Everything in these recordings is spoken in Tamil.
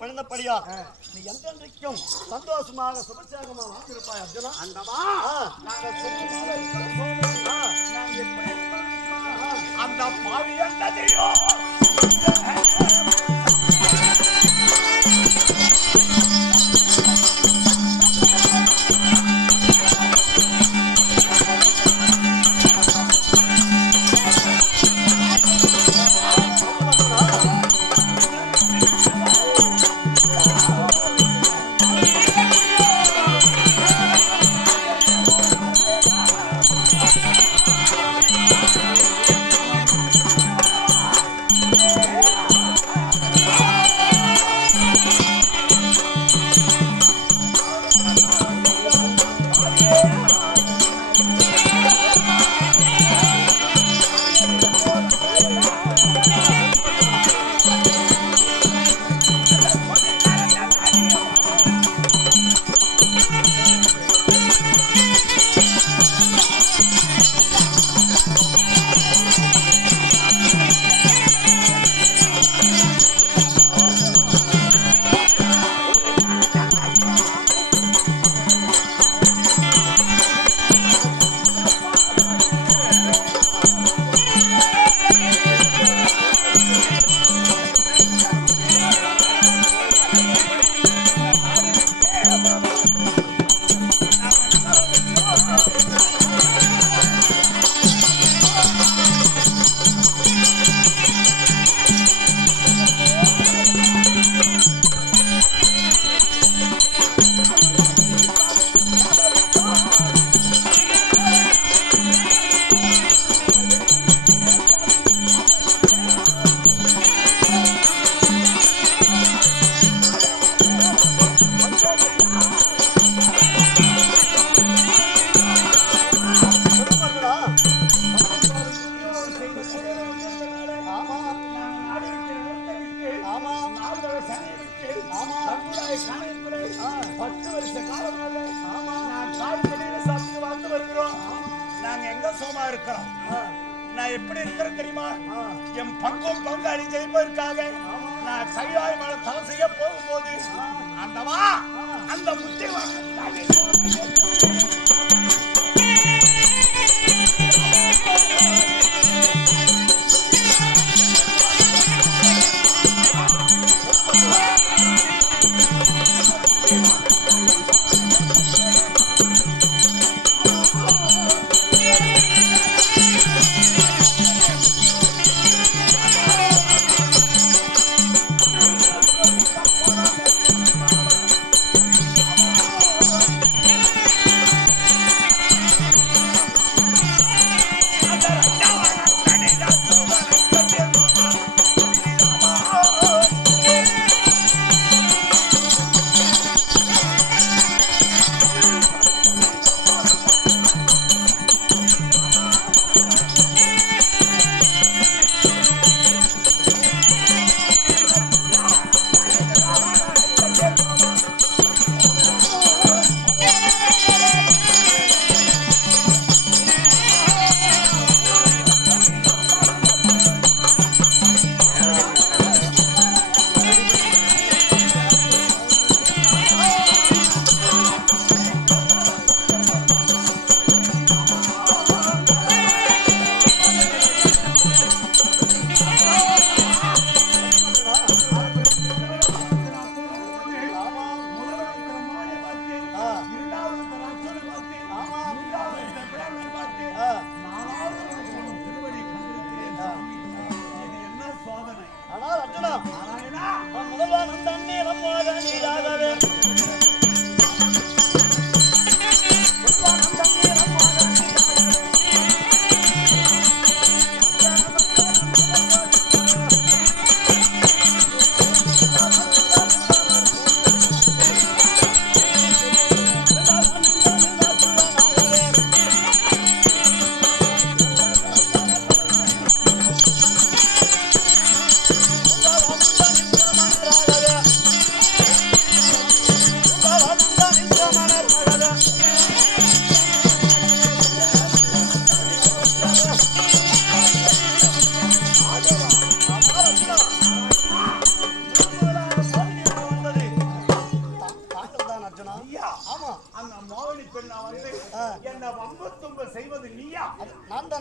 பணிந்தபடியா நீ என்றென்றைக்கும் சந்தோஷமாக சுபசாகமாக வாழ்ந்திருப்பாய் அர்ஜுனா. அந்தமா அந்த பாவி என்ன தெரியும் நான் எப்படி இருக்கிறேன் தெரியுமா? என் பங்கும் பங்காளி ஜெயிப்பதற்காக நான் சைவாய் மலை தலை செய்ய போகும்போது அந்த முத்தி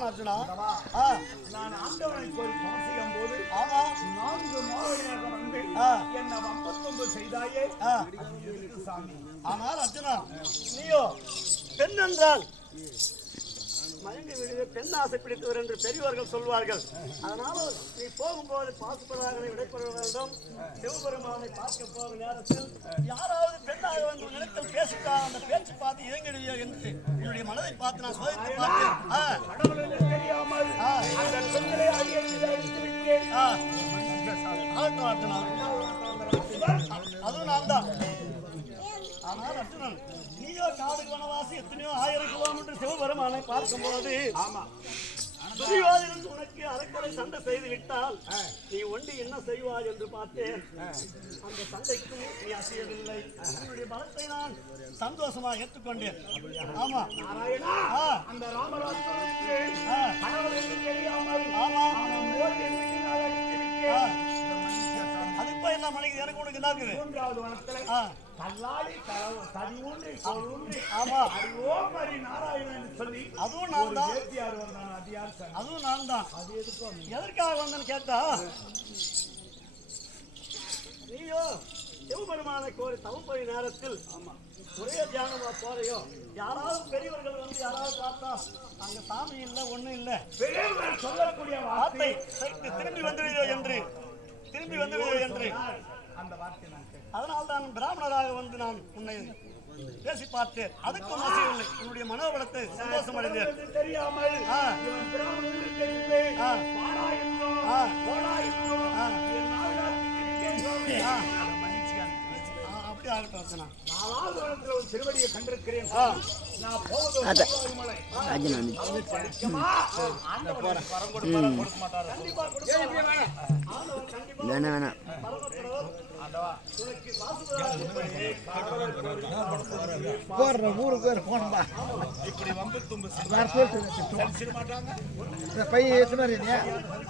அர்ஜுனா. நான் ஆண்டவனை போய் தவம் செய்யும் போது ஆமா 4 மாவடியாக வந்து என்ன வம்பத்தொம்பு செய்தாயே சாமி. ஆனால் அர்ஜுனா, நீயோ பெண் என்றால் மயங்கி விடுவது பெண் ஆசை பிடித்தவர் என்று பெரியவர்கள் சொல்வார்கள். அதனால நீ போகும்போது பாசுபதாக விடைபெற வேண்டும். சிவபெருமானை பார்க்க போகும் நேரத்தில் யாராவது பெண்ணாக வந்து நிலத்தில் பேசிட்டால் அந்த பேச்சு பார்த்து இயங்கிடுவியோ என்று என்னுடைய மனதை பார்த்து நான் சோதித்து பார்த்தேன். தெரியாமல் அந்த பெண்களை அதுவும் நான் தான். ஆனால் அர்ஜுனன், நீயோ காடுக்கு வனவாசி எத்தனையோ 1000 கிலோமீட்டர் சிவபெருமானை பார்க்கும்போது துரியோதனன் உனக்கு அரைக்கரை சண்டை செய்து விட்டால் நீ ஒண்டி என்ன செய்வாய் என்று பார்த்தேன். அந்த சண்டைக்கும் நீ அசையவில்லை. என்னுடைய பலத்தை நான் சந்தோஷமா ஏற்றுக்கொண்டேன். ஆமா நாராயணா, அந்த ராமராஜனுக்கு கடவுள் என்று தெரியாமல் அதுக்கு போய் என்ன மணிக்கு எனக்கு உனக்கு என்ன இருக்குது? 3வது வனத்திலே கல்லாடி தடி ஊன்றி கோல் ஊன்றி ஆமா ஓம் ஹரி நாராயணன் சொல்லி அதுவும் நான் தான். அதுவும் நான் தான். அது எதற்காக வந்தேன்னு கேட்டா, நீயோ சிவபெருமானை கோரி தவப்பொழி நேரத்தில் ஒரே தியானமா போறையோ யாராவது பெரியவர்கள் வந்து யாராவது பார்த்தா அங்க சாமி இல்லை ஒண்ணும் இல்லை பெரியவர்கள் சொல்லக்கூடிய வார்த்தை திரும்பி வந்துவிடுவோ என்று அந்த வார்த்தை நான் அதனால் தான் பிராமணராக வந்து நான் உன்னை பேசி பார்த்தேன். அதுக்கும் அவசியமில்லை. என்னுடைய மனோபலத்தை சந்தோஷம் அடைந்தேன். தெரியாமல் அப்படி ஆகட்டும். திருவடியை கண்டிருக்கிறேன். நான் ஊருக்கு போய் போனோம்பா.